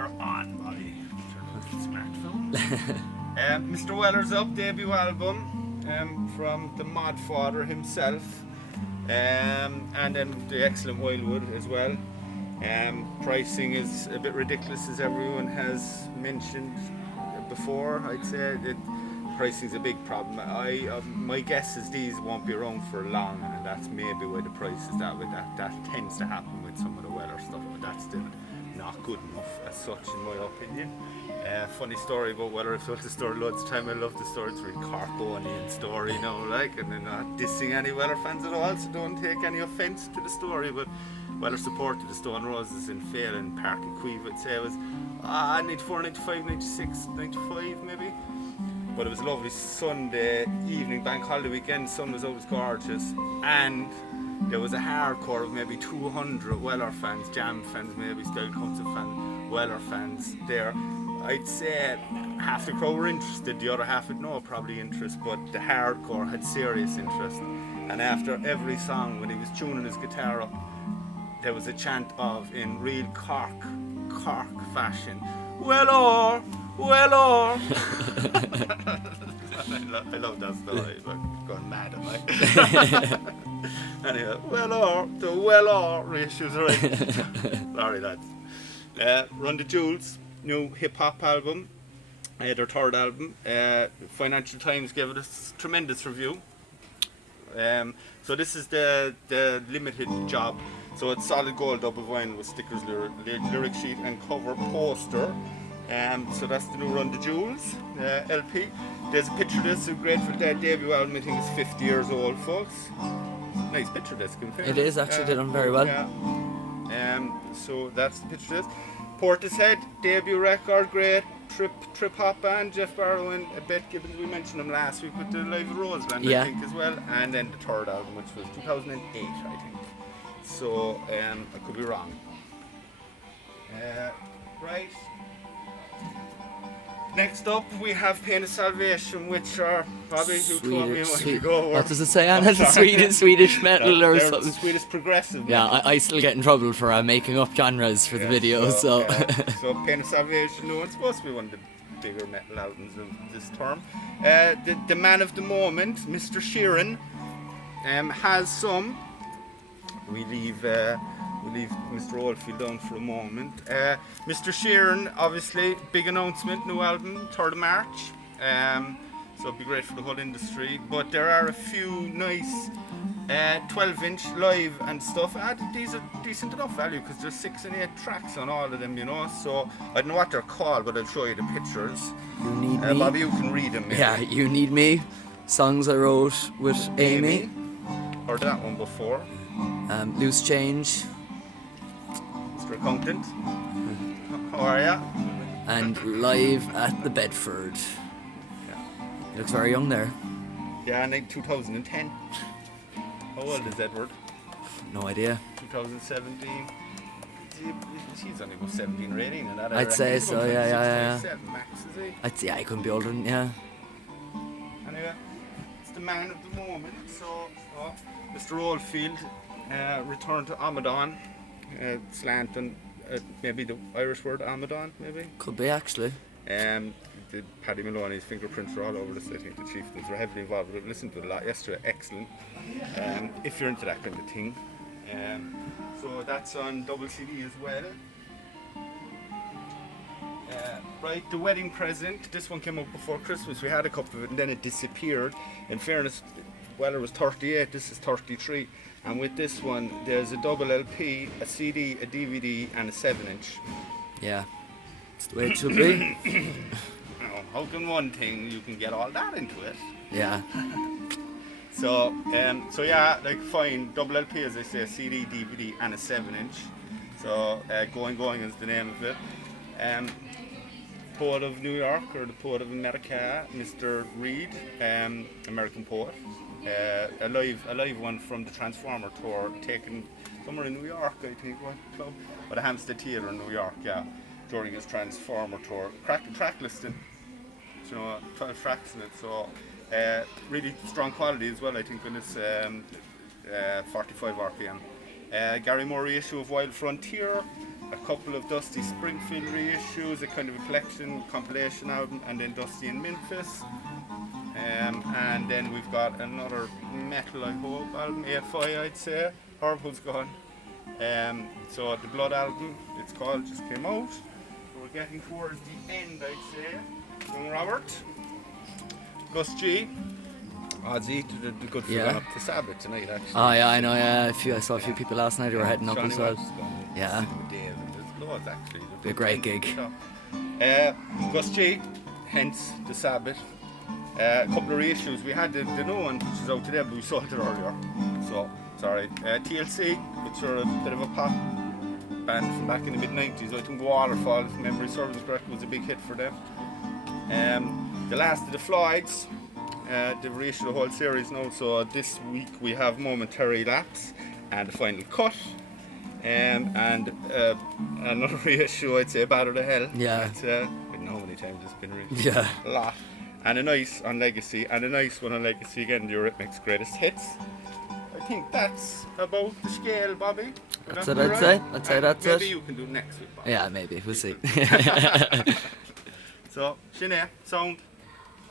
we're on, Bobby. Smartphone. Mr. Weller's Up debut album from the Mod Father himself, and then the excellent Wildwood as well. Pricing is a bit ridiculous, as everyone has mentioned before. I'd say that pricing's a big problem. My guess is these won't be around for long, and that's maybe why the price is that way. That tends to happen with some of the Weller stuff, but that's still not good enough as such, in my opinion. Funny story about Weller. I've told the story loads of time. I love the story. It's a really Carponian story, you know, like, and they're not dissing any Weller fans at all, so don't take any offence to the story. But Weller supported the Stone Roses in Fail in Park and Queeve. I'd say it was 94, 95, 96, 95 maybe. But it was a lovely Sunday evening, bank holiday weekend. The sun was always gorgeous, and there was a hardcore of maybe 200 Weller fans, Jam fans, maybe Style Council fans, Weller fans there. I'd say half the crowd were interested, the other half had no probably interest, but the hardcore had serious interest. And after every song, when he was tuning his guitar up, there was a chant of, in real Cork fashion, "WELLLLEERR, WELLLLEERR." I love that story, but going mad at me. Anyway, WELLLLEERR, the WELLLLEERR ratios are right. Sorry lads. Run the Jewels, new hip hop album, their third album. Financial Times gave it a tremendous review. So this is the limited job. So it's solid gold double vinyl with stickers, lyric sheet and cover poster. So that's the new Run the Jewels LP. There's a picture disc of Grateful Dead debut album. I think it's 50 years old, folks. Nice picture disc. It is actually done very well. Yeah. So that's the picture disc. Portishead debut record, great trip hop band, Jeff Barrow and Bette Gibbons. We mentioned them last week with the Live at Roseland, I think, as well. And then the third album, which was 2008, I think. So I could be wrong. Right. Next up, we have Pain of Salvation, which are, Bobby, you told me a while ago. What does it say on it? Swedish metal or something? Swedish progressive metal. Yeah, I still get in trouble for making up genres for the videos. So Pain of Salvation, no, it's supposed to be one of the bigger metal albums of this term. The man of the moment, Mr. Sheeran, has some. We leave Mr. Oldfield down for a moment. Mr. Sheeran, obviously, big announcement, new album, 3rd of March. So it'd be great for the whole industry. But there are a few nice 12-inch live and stuff. These are decent enough value because there's 6 and 8 tracks on all of them, you know. So I don't know what they're called, but I'll show you the pictures. You Need Me. Bobby, you can read them. Maybe. Yeah, You Need Me. Songs I wrote with Amy. Heard that one before. Loose Change. Mr. Accountant. How are ya? And Live at the Bedford. He looks very young there. Yeah, 2010. How old is Edward? No idea. 2017. He's only about 17 or 18 and that. I'd say so, yeah. 7 max, is he? He couldn't be older than, yeah. Anyway, it's the man of the moment. So, Mr. Oldfield returned to Amadon, slant and maybe the Irish word Amadon, maybe? Could be, actually. The Paddy Maloney's fingerprints are all over this. I think the Chieftains were heavily involved. I've listened to it a lot yesterday. Excellent. If you're into that kind of thing. So that's on double CD as well. Right, The Wedding Present. This one came up before Christmas. We had a couple of it and then it disappeared. In fairness, Weller was 38, this is 33. And with this one, there's a double LP, a CD, a DVD, and a 7-inch. Yeah, it's the way it should be. How can one thing, you can get all that into it? Yeah. So yeah, like fine, double LP as I say, CD, DVD, and a 7-inch. So Going is the name of it. Poet of New York, or the Poet of America, Mr. Reed, American poet. A live one from the Transformer tour, taken somewhere in New York, I think, what club? Or the Hampstead Theatre in New York, yeah, during his Transformer tour. Crack the track listing, you know, 12 tracks in it, so really strong quality as well, I think, on this 45 RPM. Gary Murray issue of Wild Frontier, a couple of Dusty Springfield reissues, a kind of a collection compilation album, and then Dusty in Memphis. And then we've got another metal, I hope, album, AFI I'd say. Horrible's gone. So the Blood album, it's called, just came out. So we're getting towards the end, I'd say. Young Robert, Gus G, Ozzy, the good for going up to Sabbath tonight actually. Oh yeah, I know. Yeah, I saw a few people last night who were heading up as well. Yeah. Dave, and there's loads actually. Be a great gig. Gus G, hence the Sabbath. A couple of reissues. We had the new one, which is out today, but we sold it earlier. So, sorry. TLC, which are a bit of a pop band from back in the mid-90s. I think Waterfall, if memory serves correctly, was a big hit for them. The last of the Floyds, they've reissued the whole series now. So this week we have Momentary Lapse and the final cut. And another reissue, I'd say, Batter to Hell. Yeah. I don't know how many times it's been reissued. Yeah. A lot. And a nice on Legacy, and a nice one on Legacy again, the Eurythmics' Greatest Hits. I think that's about the scale, Bobby. That's what I'd say. I'd say that's it. Maybe you can do next week, Bobby. Yeah, maybe. We'll see. So, Sinead, sound.